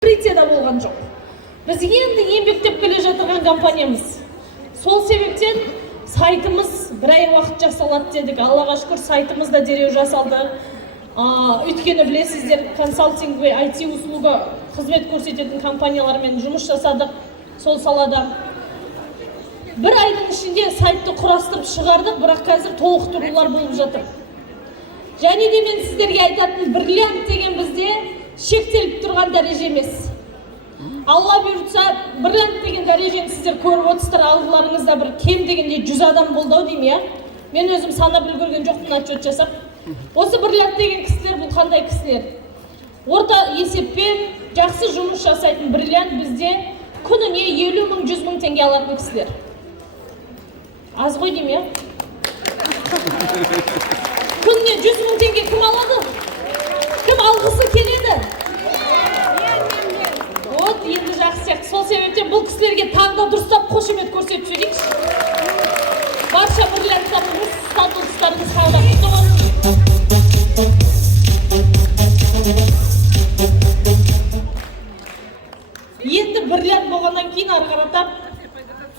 да болған жоқ. Біз енді еңбектеп келе жатырған компаниямыз. Сол себептен сайтымыз бір ай уақыт жасалады дедік. Аллаға шүкір, сайтымыз да дереу жасалды. Өйткені білесіздер, консалтинг ве IT услуга қызмет көрсететін компаниялармен жұмыс жасадық сол салада. Бір айдың ішінде сайтты құрастырып шығардық, бірақ қазір толықтырулар болып жатыр. Және де мен сіздерге айтатын, бриллиант деген бізде шектеліп тұрған дәреже емес. Алла бұйыртса, бриллиант деген дәрежені сіздер көріп отырсыздар, алдыларыңызда бір кем дегенде 100 адам болды ау деймін, иә? Мен өзім санап үлгерген жоқпын, отчет жасап. Осы бриллиант деген кісілер бұл қандай кісілер? Орта есеппен жақсы жұмыс жасайтын бриллиант бізде күніне 50 мың, 100 мың теңге алатын кісілер. Аз ғой деймін, иә? Күніне 100 мың теңге кім алады? Кім алғысы келеді? Вот, енді жақсы сияқты. Сол себептен бұл кісілерге таңда дұрыстап қошемет көрсетіп жіберейікші. Барша бриллианттардың статустарыңыз қайда құтты болсын. Енді бриллиант болғаннан кейін ары қаратап,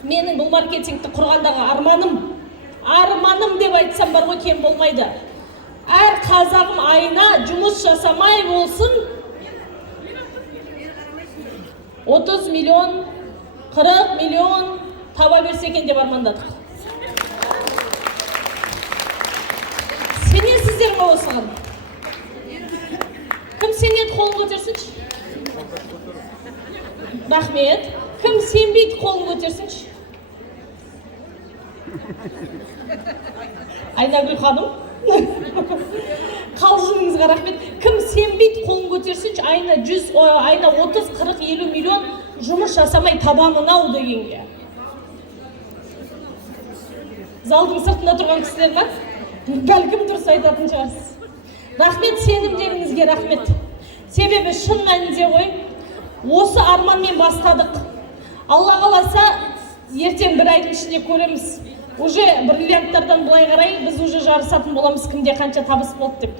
менің бұл маркетингті құрғандағы арманым деп айтсам бар ғой, кем болмайды. Әр қазағым айына жұмыс жасамай болсын 30 миллион, 40 миллион таба берсе екен деп армандадық. Сенесіздер ме осыған? Кім сенеді, қолын көтерсінші? Рахмет. Кім сенбейді, қолын көтерсінші? Айнагүл ханым. Қалжыңыңызға рахмет. Кім сенбейді, қолын көтерсінші? Айына 30, 40, 50 миллион жұмыс жасамай табамын ау дегенге. Залдың сыртында тұрған кісілер ме? Бәлкім дұрыс айтатын шығарсыз. Рахмет, сенімдеріңізге рахмет. Себебі шын мәнінде ғой, осы арманмен бастадық. Алла қаласа, ертең бір айдың ішінде көреміз. Уже бриллианттардан былай қарай, біз уже жарысатын боламыз, кімде қанша табыс болды деп.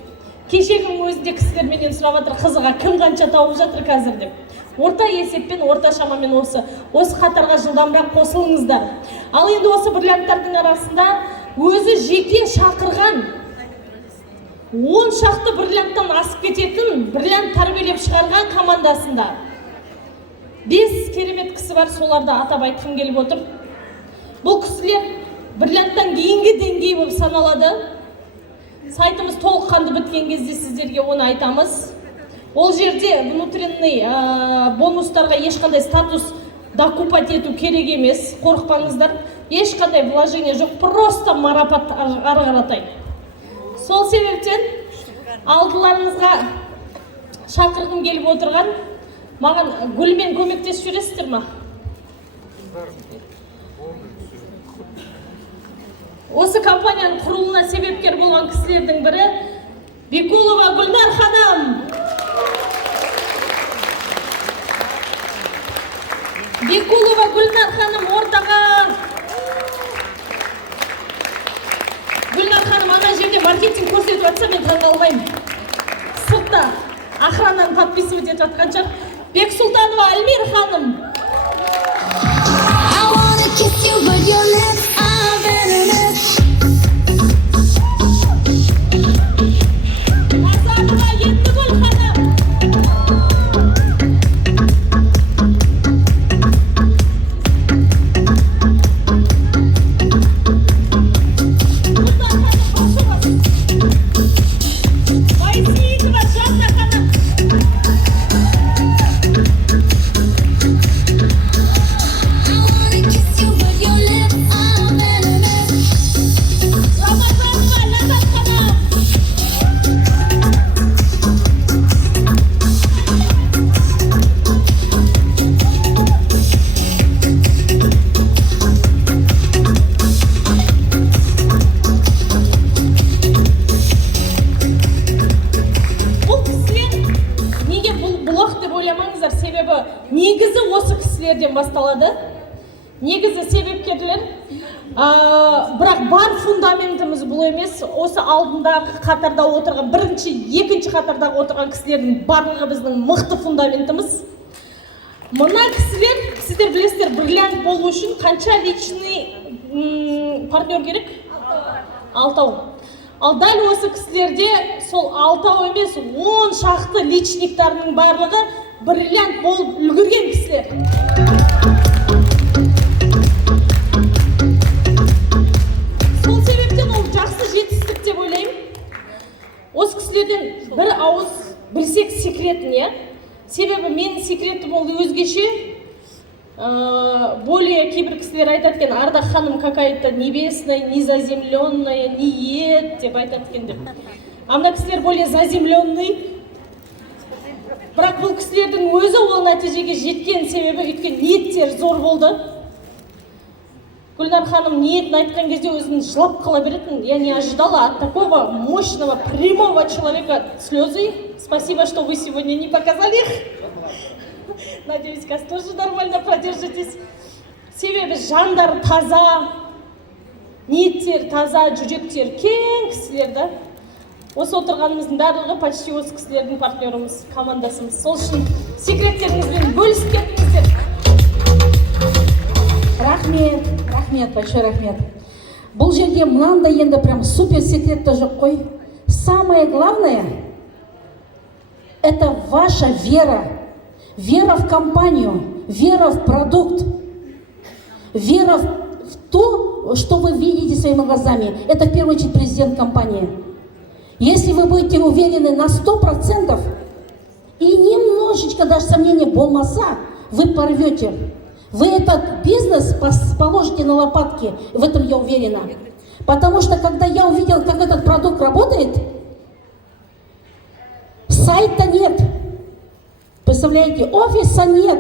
Кешегің өзінде кісілер менен сұрап жатыр, қызыға кім қанша тауып жатыр қазір деп. Орта есеппен, орта шамамен осы қатарға жылдамырақ қосылыңыздар. Ал енді осы бриллианттардың арасында өзі жеке шақырған 10 шақты бриллианттан асып кететін, бриллиант тәрбиелеп шығарған командасында 5 керемет кісі бар, соларды атап айтқым келіп отыр. Бұл кісілер бриллианттан кейінгі деңгей болып саналады. Сайтымыз толыққанды біткен кезде сіздерге оны айтамыз. Ол жерде внутренний бонустарға ешқандай статус докупать ету керек емес, қорықпаңыздар. Ешқандай вложение жоқ, просто марапат ары қаратай. Сол себептен алдыларыңызға шақырғым келіп отырған, маған гүлмен көмектесіп жүресіздер ма? Осы компанияның құрылуына себепкер болған кісілердің бірі Бекулова Гүлнар ханым. Бекулова Гүлнар ханым ортаға. Гүлнар ханым ана жерде маркетинг көрсетіп жатса, мен таңғалмаймын. Сыртта охрананы подписывать етіп жатқан шығар. Бексұлтанова Альмир ханым. Негізі осы кісілерден басталады. Негізі себепкерлер, бірақ бар фундаментіміз бұл емес. Осы алдындағы қатарда отырған, бірінші, екінші қатардағы отырған кісілердің барлығы біздің мықты фундаментіміз. Мына кісілер, сіздер білесіздер, бриллиант болу үшін қанша личный партнер керек? 6. Ал дәл осы кісілерде сол 6 емес 10 шақты личниктарының барлығы бриллиант болып үлгерген кісілер. Сол себептен ол жақсы жетістік деп ойлаймын. Осы кісілерден бір ауыз білсек секретін, иә? Себебі менің секретім ол өзгеше. Более кейбір кісілер айтады екен, Ардақ ханым какая-то небесная, не заземленная, не ет деп айтады екен деп. Ана кісілер более заземленный. Бірақ бұл кісілердің өзі ол нәтижеге жеткен себебі өйткені ниеттер зор болды. Гүлнар ханым ниетін айтқан кезде өзін жылап қала беретін. Я не ожидала от такого мощного, прямого человека слезы. Спасибо, что вы сегодня не показали их. Надеюсь, вас тоже нормально продержитесь. Себебі жандар таза, ниеттер таза, жүректер кең кісілер да. Осы отырғанымыздың барлығы почти осы кісілердің партнеріміз, командасымыз. Сол үшін секреттеріңізбен бөлісіп кеттіңіздер. Рахмет, большой рахмет. Бұл жерде мынандай енді прям супер секретті жоқ қой. Самое главное – это ваша вера. Вера в компанию, вера в продукт, вера в то, что вы видите своими глазами. Это в первую очередь президент компании. Если вы будете уверены на 100% и немножечко даже сомнения болмаса, вы порвете. Вы этот бизнес положите на лопатки, в этом я уверена. Потому что когда я увидела, как этот продукт работает, сайта нет. Представляете, офиса нет,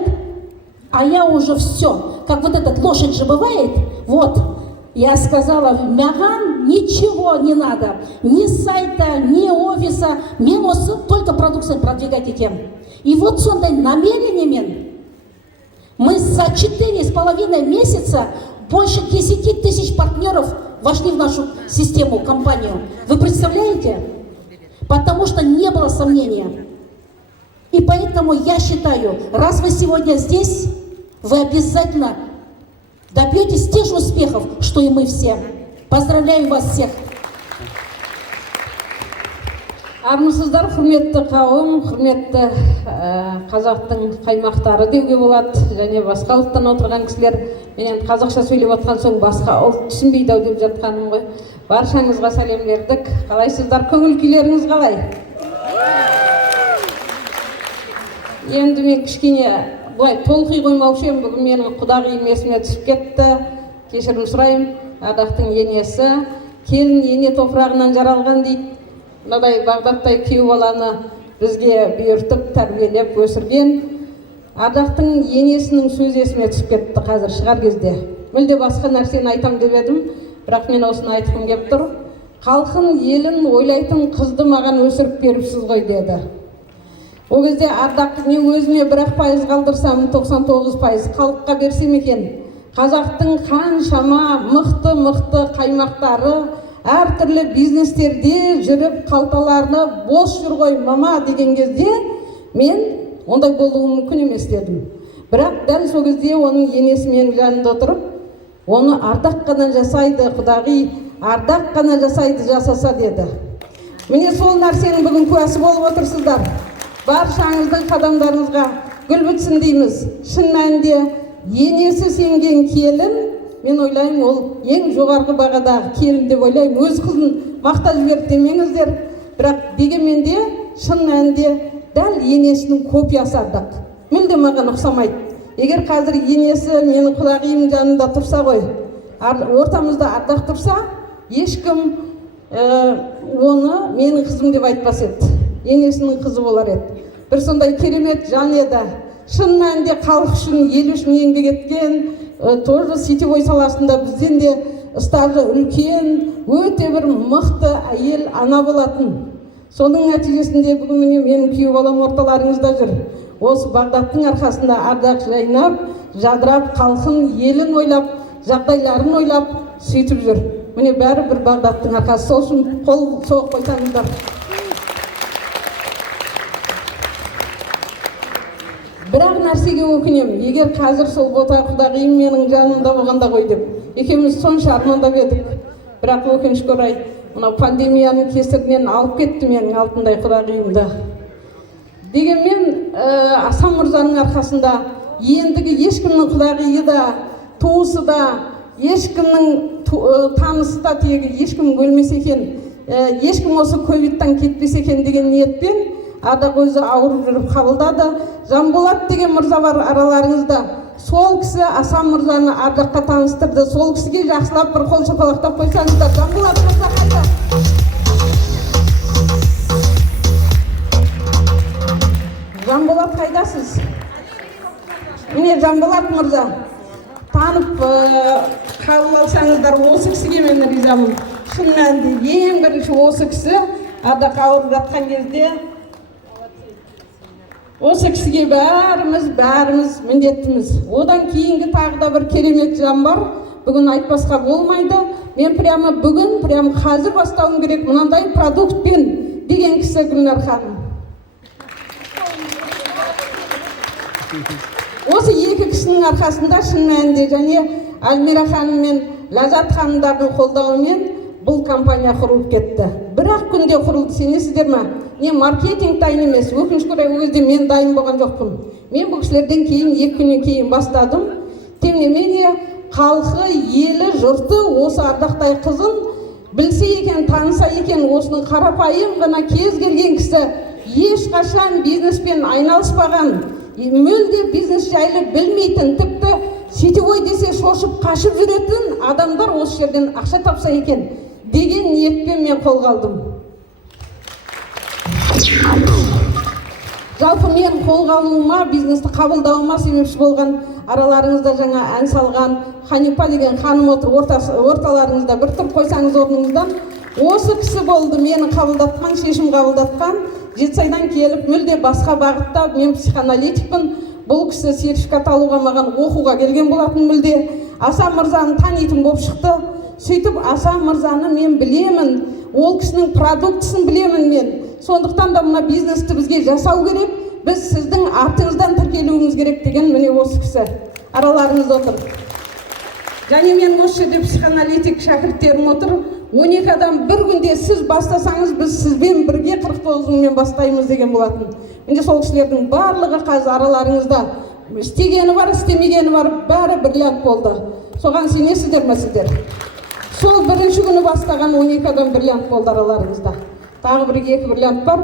а я уже все. Как вот этот лошадь же бывает, вот. Я сказала, мяган, ничего не надо. Ни сайта, ни офиса, минус, только продукцию продвигайте тем. И вот сондай намерениями мы за 4,5 месяца больше 10 тысяч партнеров вошли в нашу систему, компанию. Вы представляете? Потому что не было сомнения. И поэтому я считаю, раз вы сегодня здесь, вы обязательно добьетесь тех же успехов, что и мы все. Поздравляю вас всех! Армысыздар, құрметті қауым, құрметті қазақтың қаймақтары деуге болады, және басқа ұлттан отырған кісілер. Мен қазақша сөйлеп отқан соң басқа ұлт түсінбейді ау деп жатқаным ғой. Баршаңызға сәлем бердік. Қалайсыздар, көңіл күйлеріңіз қалай? Енді мен кішкене былай толқи қоймаушы едім, бүгін менің құдағиым есіме түсіп кетті. Кешірім сұраймын. Ардақтың енесі, келін ене топырағынан жаралған дейді. Мынадай Бағдаттай күйеу баланы бізге бұйыртып, тәрбиелеп өсірген. Ардақтың енесінің сөз есіме түсіп кетті қазір шығар кезде. Мүлде басқа нәрсені айтам деп едім, бірақ мен осыны айтқым келіп тұр. Халқын, елін ойлайтын қызды маған өсіріп беріпсіз ғой деді. О кезде Ардақ не өзіме 1% қалдырсам, 99% халыққа берсем екен. Қазақтың қаншама мықты қаймақтары әртүрлі бизнестерде жүріп қалталарына бос жүр ғой мама деген кезде мен ондай болуы мүмкін емес дедім. Бірақ дәл сол кезде оның енесі менің жанымда отырып, оны Ардақ қана жасайды, құдағи, Ардақ қана жасайды, жасаса деді. Міне сол нәрсенің бүгін куәсі болып отырсыздар. Баршаңыздың қадамдарыңызға гүл бітсін дейміз. Шын мәнінде енесі сенген келін, мен ойлаймын, ол ең жоғарғы бағадағы келін деп ойлаймын. Өз қызын мақтап жіберді демеңіздер, бірақ дегенмен де шын мәнінде дәл енесінің копиясы Ардақ. Мүлде маған ұқсамайды. Егер қазір енесі менің құдағиым жанында тұрса ғой, ортамызда Ардақ тұрса, ешкім оны менің қызым деп айтпас еді. Енесінің қызы болар еді. Бір сондай керемет жан еді. Шын мәнінде халық үшін, ел үшін еңбек еткен, тоже сетевой саласында бізден де стажы үлкен, өте бір мықты әйел ана болатын. Соның нәтижесінде бүгін міне менің күйеу балам орталарыңызда жүр. Осы Бағдаттың арқасында Ардақ жайнап, жадырап, халқын, елін ойлап, жағдайларын ойлап, сөйтіп жүр. Міне бәрі бір Бағдаттың арқасы. Сол үшін қол соғып қойсаңыздар. Бірақ нәрсеге өкінемін, егер қазір сол бота құдағиым менің жанымда болғанда ғой деп. Екеуміз сонша армандап едік. Бірақ өкінішке орай, мына пандемияның кесірінен алып кетті менің алтындай құдағиымды. Дегенмен, Асан мырзаның арқасында ендігі ешкімнің құдағиы да, туысы да, ешкімнің танысы да тегі ешкім өлмесе екен, ешкім осы ковидтан кетпесе екен деген ниетпен ардақ өзі ауырып жүріп қабылдады. Жанболат деген мырза бар араларыңызда. Сол кісі Асан мырзаны ардаққа таныстырды. Сол кісіге жақсылап бір қол шапалақтап қойсаңыздар. Жанболат мырза қайда? Жанболат қайдасыз? Міне Жанболат мырза, танып қабыл алсаңыздар, осы кісіге мен ризамын. Шын мәнінде ең бірінші осы кісі ардақ ауырып жатқан кезде осы кісіге бәріміз міндеттіміз. Одан кейінгі тағы да бір керемет жан бар. Бүгін айтпасқа болмайды. Мен прямо қазір бастауым керек мынандай продуктпен деген кісі Гүлнар ханым. Осы екі кісінің арқасында шын мәнінде және Альмира ханым мен Ләззат ханымдардың қолдауымен бұл компания құрылып кетті. Бір-ақ күнде құрылды, сенесіздер ме? Не маркетинг дайын емес. Өкінішке орай ол кезде мен дайын болған жоқпын. Мен бұл кісілерден кейін 2 күннен кейін бастадым. Тем не менее, халқы, елі, жұрты осы ардақтай қызын білсе екен, таныса екен, осының қарапайым ғана кез келген кісі, ешқашан бизнеспен айналыспаған, мүлде бизнес жайлы білмейтін, тіпті сетевой десе шошып қашып жүретін адамдар осы жерден ақша тапса екен деген ниетпен мен қолға алдым. Жалпы мен қолға алуыма, бизнесті қабылдауыма себепші болған араларыңызда жаңа ән салған Ханипа деген ханым отыр, орталарыңызда бір тұрып қойсаңыз орныңыздан. Осы кісі болды мені қабылдатқан, шешім қабылдатқан. Жетісайдан келіп мүлде басқа бағытта, мен психоаналитикпін. Бұл кісі сертификат алуға маған оқуға келген болатын мүлде. Асан мырзаны танитын болып шықты. Сөйтіп Асан мырзаны мен білемін, ол кісінің продуктысын білемін мен. Сондықтан да мына бизнесті бізге жасау керек, біз сіздің артыңыздан тіркелуіміз керек деген міне осы кісі араларыңызда отыр. Және мен осы жерде психоаналитик шәкірттерім отыр. 12 адам бір күнде сіз бастасаңыз, біз сізбен бірге 49-мен бастаймыз деген болатын. Менде сол кісілердің барлығы қазір араларыңызда. Істегені бар, істемегені бар, бәрі бірлік болды. Соған сенесіздер ме сіздер? Сол бірінші күні бастаған 12 адам бірлік болды араларыңызда. Тағы бір 2 бірлік бар.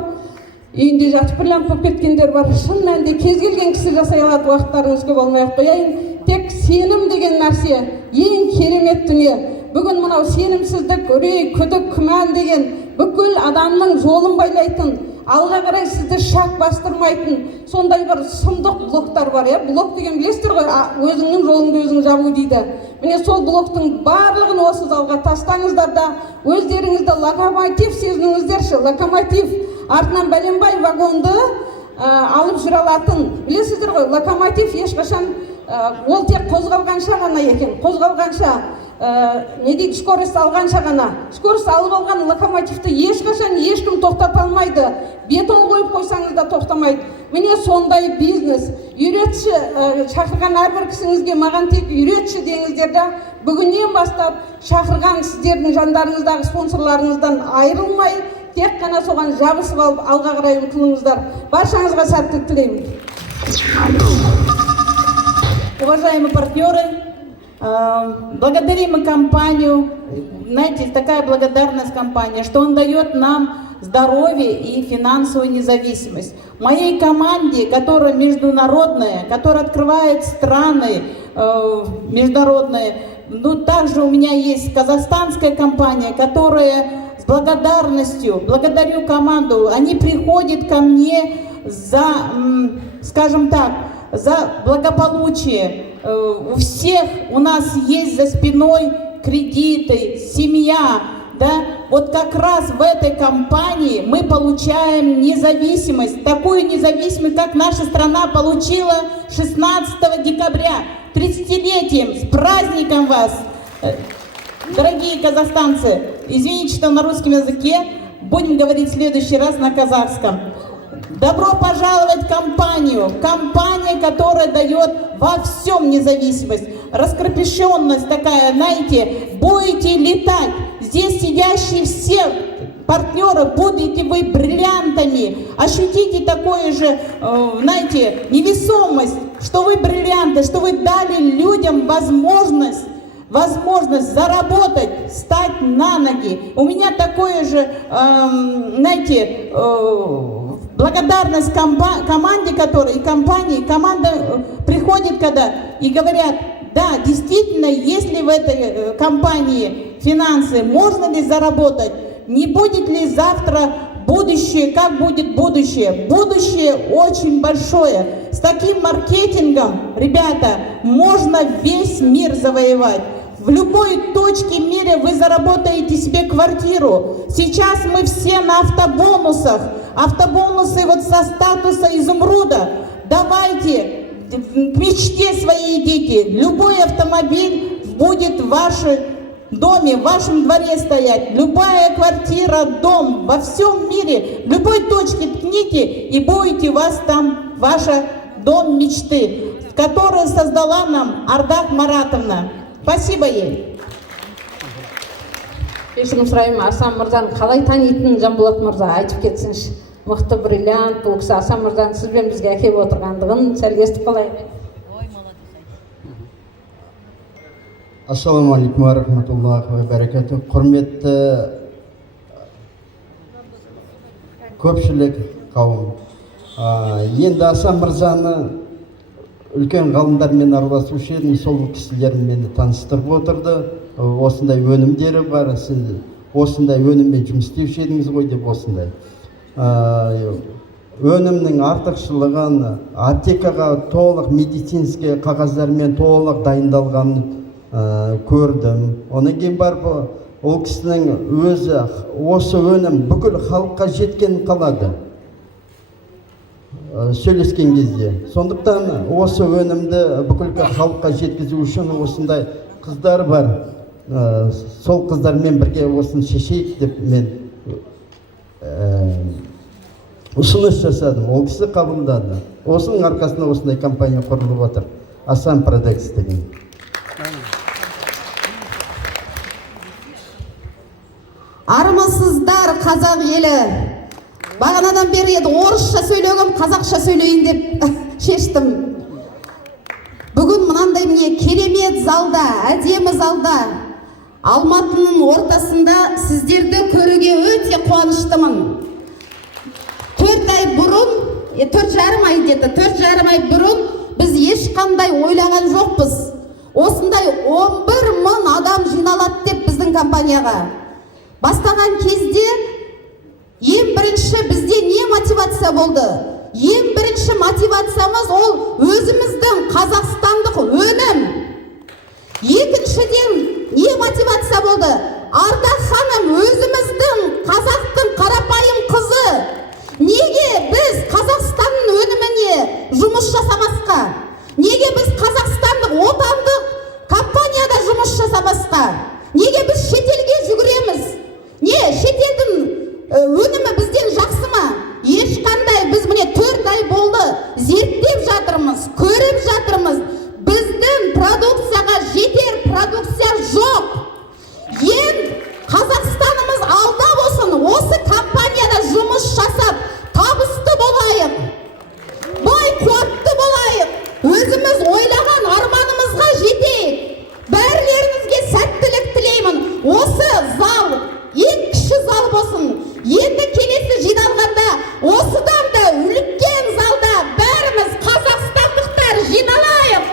Үйінде жатып бірлік болып кеткендер бар. Шын мәнінде кез келген кісі жасай алады, уақыттарыңыз көп болмай-ақ қояйын. Тек сенім деген нәрсе ең керемет дүние. Бүгін мынау сенімсіздік, үрей, күдік, күмән деген бүкіл адамның жолын байлайтын, алға қарай сізді шақ бастырмайтын сондай бір сұмдық блоктар бар. Блок деген білесіздер ғой, өзіңнің жолыңды өзің жабу дейді. Міне сол блоктың барлығын осы залға тастаңыздар да өздеріңізді локомотив сезініңіздерші. Локомотив артынан бәленбай вагонды алып жүре алатын. Білесіздер ғой, локомотив ешқашан ол тек қозғалғанша ғана екен. Қозғалғанша не дейді, скорость алғанша ғана. Скорость алып алған локомотивті ешқашан ешкім тоқтата алмайды. Бетон қойып қойсаңыз да тоқтамайды. Міне сондай бизнес. Үйретші, шақырған әрбір кісіңізге маған тек үйретші деңіздер де бүгіннен бастап шақырған сіздердің жандарыңыздағы спонсорларыңыздан айырылмай, тек қана соған жабысып алып алға қарай ұмтылыңыздар. Баршаңызға сәттілік тілеймін. Уважаемые партнеры, благодарим компанию, знаете, такая благодарность компании, что он дает нам здоровье и финансовую независимость. Моей команде, которая международная, которая открывает страны международные, также у меня есть казахстанская компания, которая с благодарностью, благодарю команду, они приходят ко мне за, скажем так, за благополучие. У всех у нас есть за спиной кредиты, семья, да? Вот как раз в этой компании мы получаем независимость, такую независимость, как наша страна получила 16 декабря, 30-летием. С праздником вас, дорогие казахстанцы! Извините, что на русском языке, будем говорить в следующий раз на казахском. добро пожаловать в компанию. Компания, которая дает во всем независимость. Раскрепощенность такая, знаете, будете летать. Здесь сидящие все партнеры, будете вы бриллиантами. Ощутите такое же, знаете, невесомость, что вы бриллианты, что вы дали людям возможность заработать, встать на ноги. У меня такое же, знаете, благодарность команде, которая и компании, команда приходит когда и говорят, да, действительно, если в этой компании финансы, можно ли заработать, не будет ли завтра будущее, как будет будущее? Будущее очень большое. С таким маркетингом, ребята, можно весь мир завоевать. В любой точке мира вы заработаете себе квартиру. Сейчас мы все на автобонусах. Автобонусы вот со статуса изумруда. Давайте, к мечте своей идите. Любой автомобиль будет в вашем доме, в вашем дворе стоять. Любая квартира, дом, во всем мире, в любой точке ткните, и будете у вас там ваша дом мечты, которую создала нам Ардак Маратовна. Спасибо ей. Кешірім сұраймын, Асан мырзаны қалай танитын Жанболат мырза айтып кетсінші. Мықты бриллиант, бұл кісі Асан мырзаны сізбен бізге әкеп отырғандығын сәл естіп қалайық. Ассаламалейкум ва рахматуллахи ва баракату. Құрметті көпшілік қауым. Енді Асан мырзаны үлкен ғалымдармен араласушы едім, сол кісілер мені таныстырып отырды. Осындай өнімдері бар, сіз осындай өніммен жұмыс істеуші едіңіз ғой деп осындай. Өнімнің артықшылығын аптекаға толық медицинский қағаздармен толық дайындалғанын көрдім. Онан кейін бар ол кісінің өзі осы өнім бүкіл халыққа жеткенін қалады. Сөйлескен кезде. Сондықтан осы өнімді бүкіл халыққа жеткізу үшін осындай қыздар бар. Сол қыздармен бірге осыны шешейік деп мен ұсыныс жасадым. Ол кісі қабылдады. Осының арқасында осындай компания құрылып отыр. Асан Продекс деген. Армысыздар қазақ елі. Бағанадан бері еді орысша сөйлегім, қазақша сөйлейін деп шештім. Бүгін мынандай міне керемет залда, әдемі залда, Алматының ортасында сіздерді көруге өте қуаныштымын. 4 ай бұрын, 4,5 ай бұрын біз ешқандай ойлаған жоқпыз. Осындай 11.000 адам жиналады деп біздің компанияға. Бастаған кезде ең бірінші бізде не мотивация болды? Ең бірінші мотивациямыз ол өзіміздің қазақстандық өнім. Екіншіден не мотивация болды? Ардақ ханым өзіміздің қазақтың қарапайым қызы. Неге біз Қазақстанның өніміне жұмыс жасамасқа? Неге біз қазақстандық отандық компанияда жұмыс жасамасқа? Неге біз шетелге жүгіреміз? Не, шетелдің өнімі бізден жақсы ма? Ешқандай. Біз міне 4 ай болды, зерттеп жатырмыз, көріп жатырмыз. Біздің продукцияға жетер продукция жоқ. Ең Қазақстанымыз алда болсын, осы компанияда жұмыс жасап, табысты болайық, бай қуатты болайық, өзіміз ойлаған арманымызға жетейік. Бәрілеріңізге сәттілік тілеймін. Осы зал ең кіші зал болсын. Енді келесі жиналғанда осыдан да үлкен залда бәріміз қазақстандықтар жиналайық.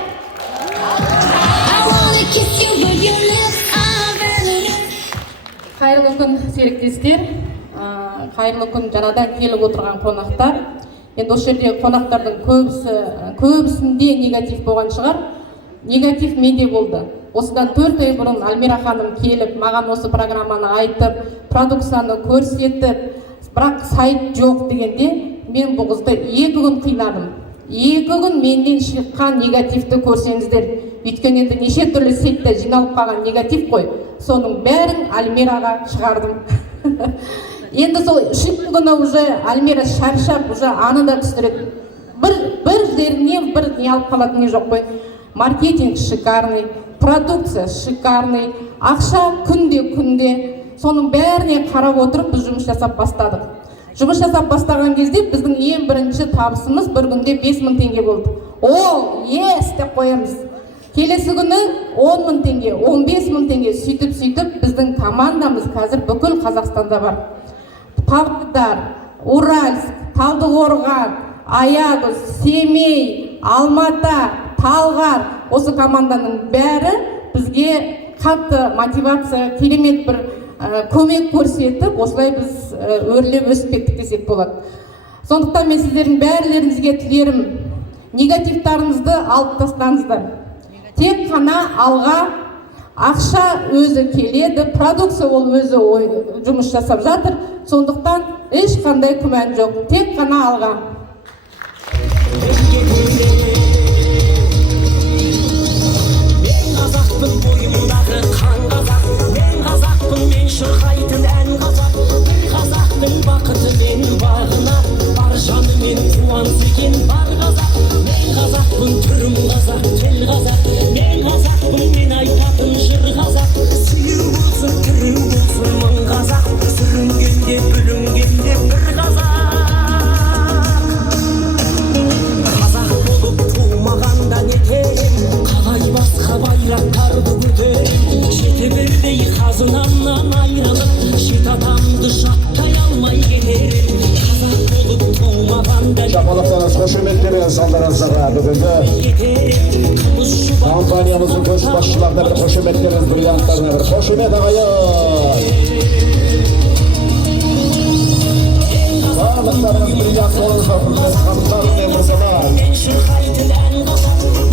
Қайырлы күн серіктестер, қайырлы күн жаңадан келіп отырған қонақтар. Енді осы жерде қонақтардың көбісінде негатив болған шығар. Негатив менде болды. Осыдан 4 ай бұрын Альмира ханым келіп, маған осы программаны айтып, продукцияны көрсетіп, бірақ сайт жоқ дегенде, мен бұл қызды 2 күн қинадым. 2 күн менден шыққан негативті көрсеңіздер. Өйткені енді неше түрлі сайтта жиналып қалған негатив қой. Соның бәрін Альмираға шығардым. Енді сол үшінші күні уже Альмира шаршап, уже аны да түсіреді. Бір жеріне бір не алып қалатын не жоқ қой. Маркетинг шикарный, продукция шикарный, ақша күнде. Соның бәріне қарап отырып біз жұмыс жасап бастадық. Жұмыс жасап бастаған кезде біздің ең бірінші табысымыз бір күнде 5000 теңге болды. Ол, ес деп қоямыз. Келесі күні 10.000 теңге, 15.000 теңге сөйтіп біздің командамыз қазір бүкіл Қазақстанда бар. Павлодар, Уральск, Талдықорған, Аягөз, Семей, Алматы, Талғар, осы команданың бәрі бізге қатты мотивация, керемет бір көмек көрсетіп, осылай біз өрлеп өсіп кеттік десек болады. Сондықтан мен сіздердің бәрілеріңізге тілерім, негативтарыңызды алып тастаңыздар. Тек қана алға, ақша өзі келеді, продукция ол өзі жұмыс жасап жатыр. Сондықтан ешқандай күмән жоқ. Тек қана алға. Мен бойымдағы қан қазақ, мен қазақпын, мен шырқайтын ән қазақ. Бір қазақтың бақыты мен бағына, бар жанымен қуанса екен бар қазақ. Мен қазақпын, түрім қазақ, тіл қазақ. Мен қазақпын, мен айтатын жыр қазақ. Сүйеу болсын, тіреу болсын мың қазақ. Сүрінгенде, бүлінгенде бір қазақ. Қазақ болып тумағанда нетем, қалай басқа байрақтарды көтерем. Жете бердей қазынамнан айрылып, шет атамды жаттай алмай кетерем. Қазақ болып тумағанда шапалақтарыңыз, қошеметтеріңіз алдарыңызға. Бүгінгі компаниямыздың көшбасшыларына бір қошеметтеріңіз, бриллианттарына бір қошемет ағайын. Барлықтарыңыз бриллиант болыңыздар, қамтар мен мырзалар. мен шырқайтын ән қазақ.